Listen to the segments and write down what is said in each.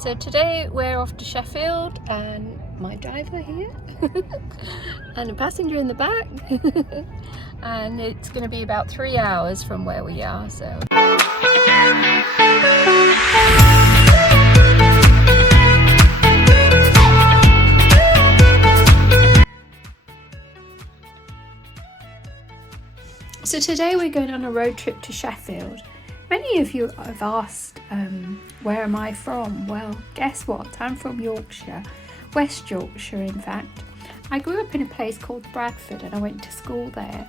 So today we're off to Sheffield and my driver here and a passenger in the back and it's going to be about 3 hours from where we are. So today we're going on a road trip to Sheffield. Many of you have asked, where am I from? Well, guess what? I'm from Yorkshire, West Yorkshire in fact. I grew up in a place called Bradford and I went to school there.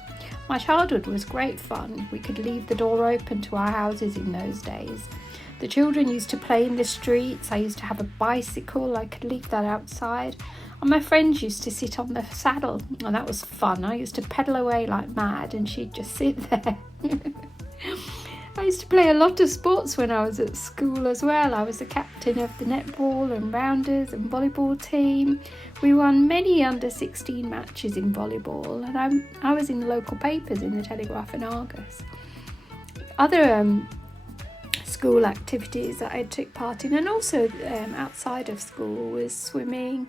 My childhood was great fun. We could leave the door open to our houses in those days. The children used to play in the streets. I used to have a bicycle. I could leave that outside. And my friends used to sit on the saddle and that was fun. I used to pedal away like mad and she'd just sit there. I used to play a lot of sports when I was at school as well. I was the captain of the netball and rounders and volleyball team. We won many under-16 matches in volleyball and I was in the local papers in the Telegraph and Argus. Other school activities that I took part in and also outside of school was swimming,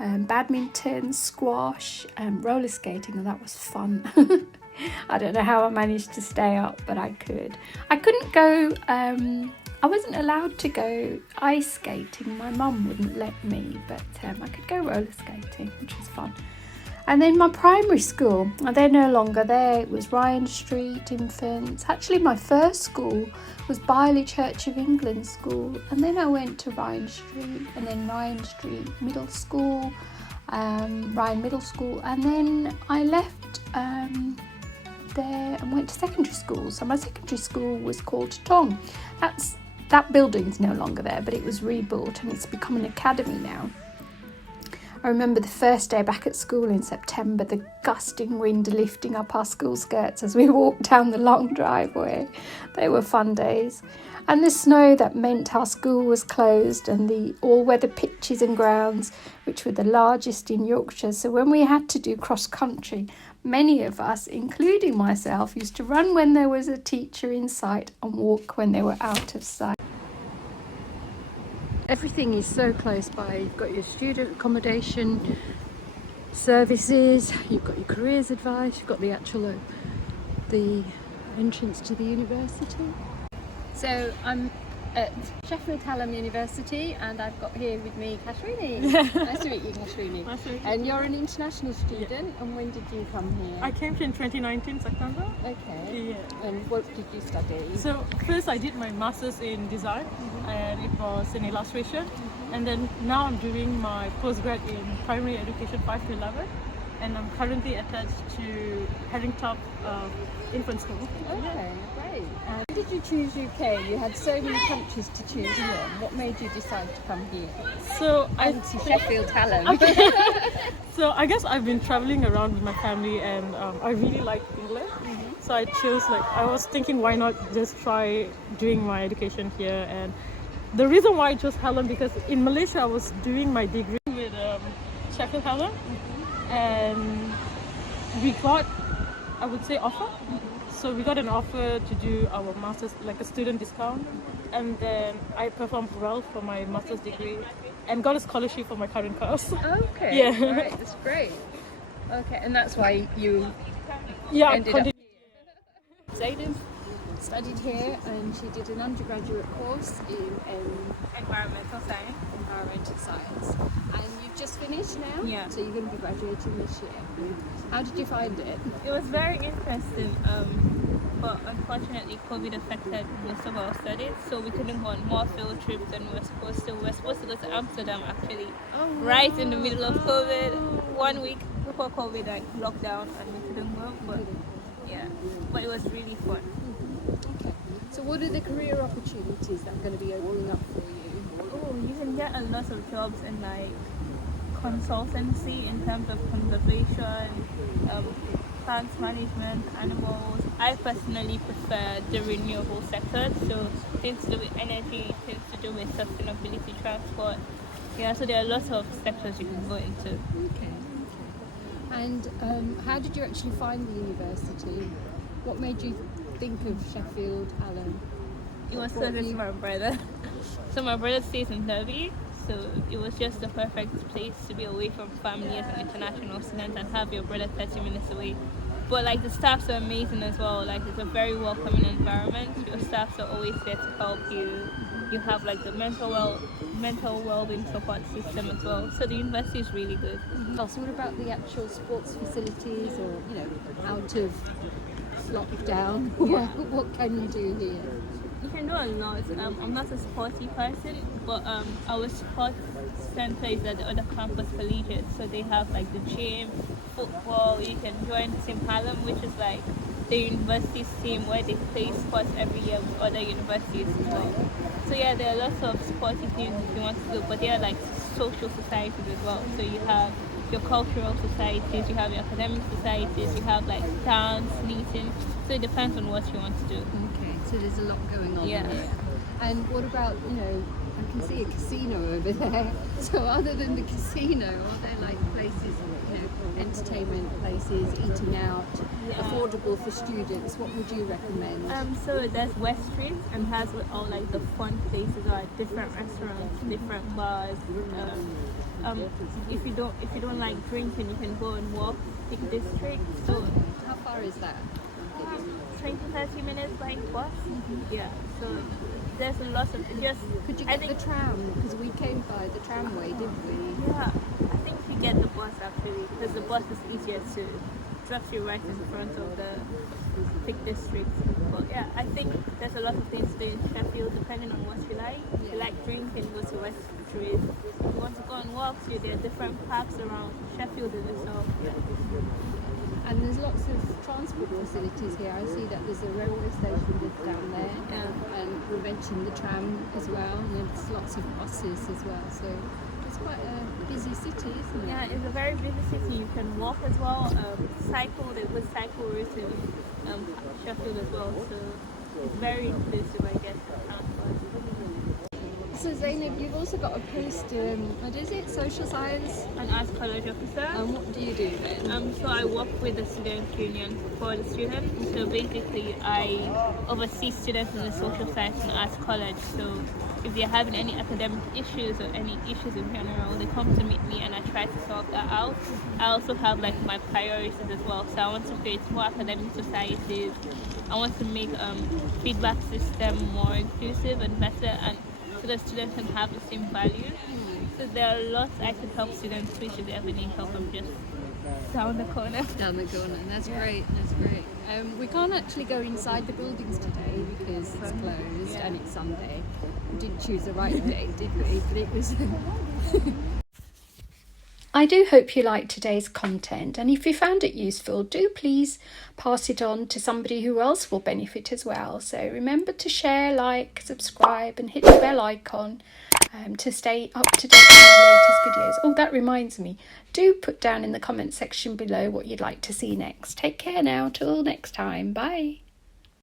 badminton, squash, roller skating, and that was fun. I don't know how I managed to stay up, but I could. I couldn't go, I wasn't allowed to go ice skating. My mum wouldn't let me, but I could go roller skating, which was fun. And then my primary school, they're no longer there. It was Ryan Street Infants. Actually, my first school was Byerley Church of England School. And then I went to Ryan Street and then Ryan Street Middle School, Ryan Middle School. And then I left there and went to secondary school. So my secondary school was called Tong. That building's no longer there, but it was rebuilt and it's become an academy now. I remember the first day back at school in September, the gusting wind lifting up our school skirts as we walked down the long driveway. They were fun days. And the snow that meant our school was closed and the all-weather pitches and grounds, which were the largest in Yorkshire. So when we had to do cross-country, many of us, including myself, used to run when there was a teacher in sight and walk when they were out of sight. Everything is so close by. You've got your student accommodation services, you've got your careers advice, you've got the entrance to the university. So I'm at Sheffield Hallam University and I've got here with me Kashrini. Nice to meet you, Kashrini. Nice to meet you. And you're an international student, and when did you come here? I came here in 2019 September. Okay. Yeah. And what did you study? So first I did my master's in design and it was in illustration, and then now I'm doing my postgrad in primary education 5 to 11, and I'm currently attached to Headingtop Infant School. Okay, great. And when did you choose UK? You had so many countries to choose from. What made you decide to come here? So To Sheffield Hallam. So I guess I've been traveling around with my family and I really like England. So I chose, I was thinking why not just try doing my education here. And the reason why I chose Hallam, because in Malaysia I was doing my degree with Sheffield Hallam and we got, I would say, offer. So we got an offer to do our master's, like a student discount, and then I performed well for my master's degree and got a scholarship for my current course. Okay, Yeah. right, that's great. Okay, and that's why you ended up. Zainab studied here and she did an undergraduate course in Environmental science. environmental science. And you've just finished now? Yeah. So you're going to be graduating this year. How did you find it? It was very interesting, but unfortunately COVID affected most of our studies, so we couldn't go on more field trips than we were supposed to. We were supposed to go to Amsterdam actually, right in the middle of COVID. 1 week before COVID, lockdown, and we couldn't go. But it was really fun. Okay. So what are the career opportunities that are going to be opening up for you? Oh, you can get a lot of jobs in consultancy in terms of conservation, plants management, animals. I personally prefer the renewable sector, so things to do with energy, things to do with sustainability, transport. Yeah, so there are lots of sectors you can go into. Okay. And how did you actually find the university? What made you think of Sheffield Hallam? It was so good to my brother. So my brother stays in Derby, so it was just the perfect place to be away from family as an international student and have your brother 30 minutes away. But like the staffs are amazing as well. Like it's a very welcoming environment. Your staffs are always there to help you. You have like the mental well-being support system as well. So the university is really good. So what about the actual sports facilities, or out of lockdown? What can you do here? You can do a lot. I'm not a sporty person, but our sports center is at the other campus collegiate. So they have like the gym, football. You can join City of Hallam, which is like the university's team where they play sports every year with other universities as well. So yeah, there are lots of sporty things if you want to do, but they are like social societies as well. So you have your cultural societies, you have your academic societies, you have like dance, knitting. So it depends on what you want to do. Okay, so there's a lot going on Yeah. here. And what about, I can see a casino over there. So other than the casino, are there like places, entertainment places, eating out, affordable for students? What would you recommend? So there's West Street and has all like the fun places, like different restaurants, different bars. If you don't like drinking, you can go and walk Peak District. So How far is that? 20-30 minutes by bus. Yeah. So there's a lot of just. Could you I get think, the tram? Because we came by the tramway, didn't we? Yeah, I think you get the bus actually, because the bus is easier to drop you right in front of the Peak District. But yeah, I think there's a lot of things to do in Sheffield depending on what you like. If you like drinking, go to West Street. If you want to go on walks, there are different parks around Sheffield in itself. And there's lots of transport facilities here. I see that there's a railway station just down there. Yeah. And we mentioned the tram as well. And there's lots of buses as well. So it's quite a busy city, isn't it? Yeah, it's a very busy city. You can walk as well. Cycle, there's good cycle routes in Sheffield as well. So it's very inclusive, I guess. So Zainab, you've also got a post, what is it, social science? An arts college officer. And what do you do then? So I work with the student union for the students. So basically I oversee students in the social science and arts college. So if they're having any academic issues or any issues in general, they come to meet me and I try to solve that out. I also have like my priorities as well. So I want to create more academic societies. I want to make feedback system more inclusive and better, and so the students can have the same value. So there are lots I can help students with if they ever need help. I'm just down the corner. Down the corner. That's great. That's great. We can't actually go inside the buildings today because it's closed and it's Sunday. We didn't choose the right day, did we? But it was. I do hope you liked today's content, and if you found it useful, do please pass it on to somebody who else will benefit as well. So remember to share, like, subscribe and hit the bell icon to stay up to date on our latest videos. Oh, that reminds me, do put down in the comment section below what you'd like to see next. Take care now, till next time, bye.